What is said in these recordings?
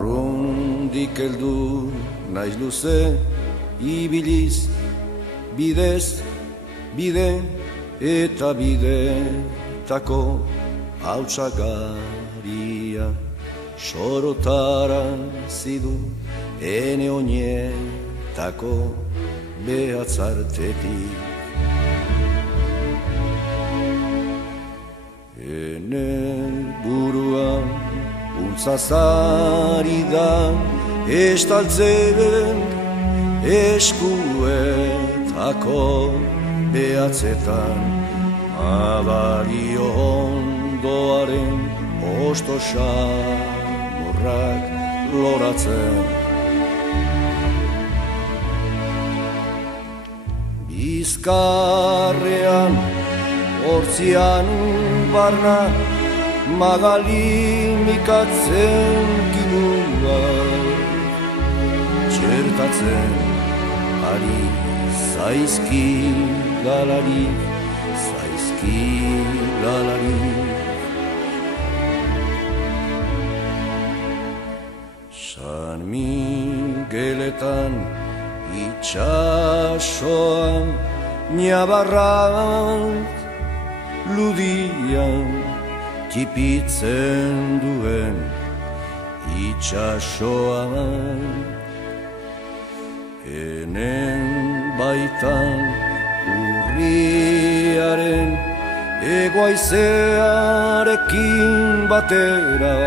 Urrundik heldu naiz luze, ibiliz, bidez, bide eta bidetako hautsagaria sorotara zidu ene oinetako behatzartetik. Ene burua untzazari da estaltzen eskuetako behatzetan abario ondoaren osto xamurrak loratzen. Bizkarrean hortzian barna magalimikatzen kinua txertatzen ari zaizki galari San Migueletan itxasoan niabarrak ludian tipitzen duen itxasoan enen baitan urriaren egoaizearekin batera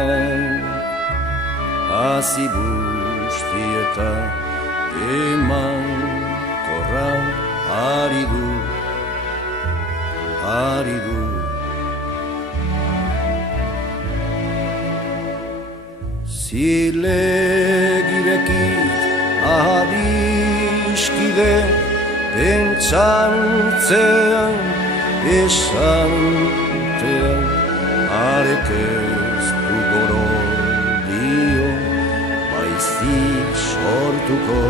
hazi bustieta eman korra ari du zilegirekit adiskide pentsantzean esantean arek ez du goro dio baizik sortuko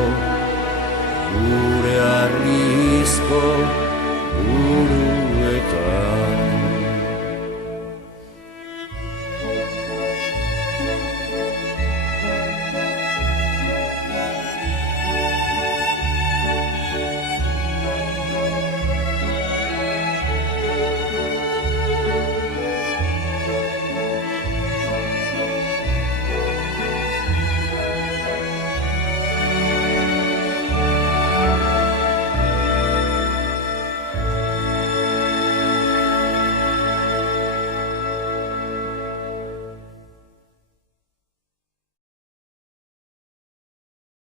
gure arrizko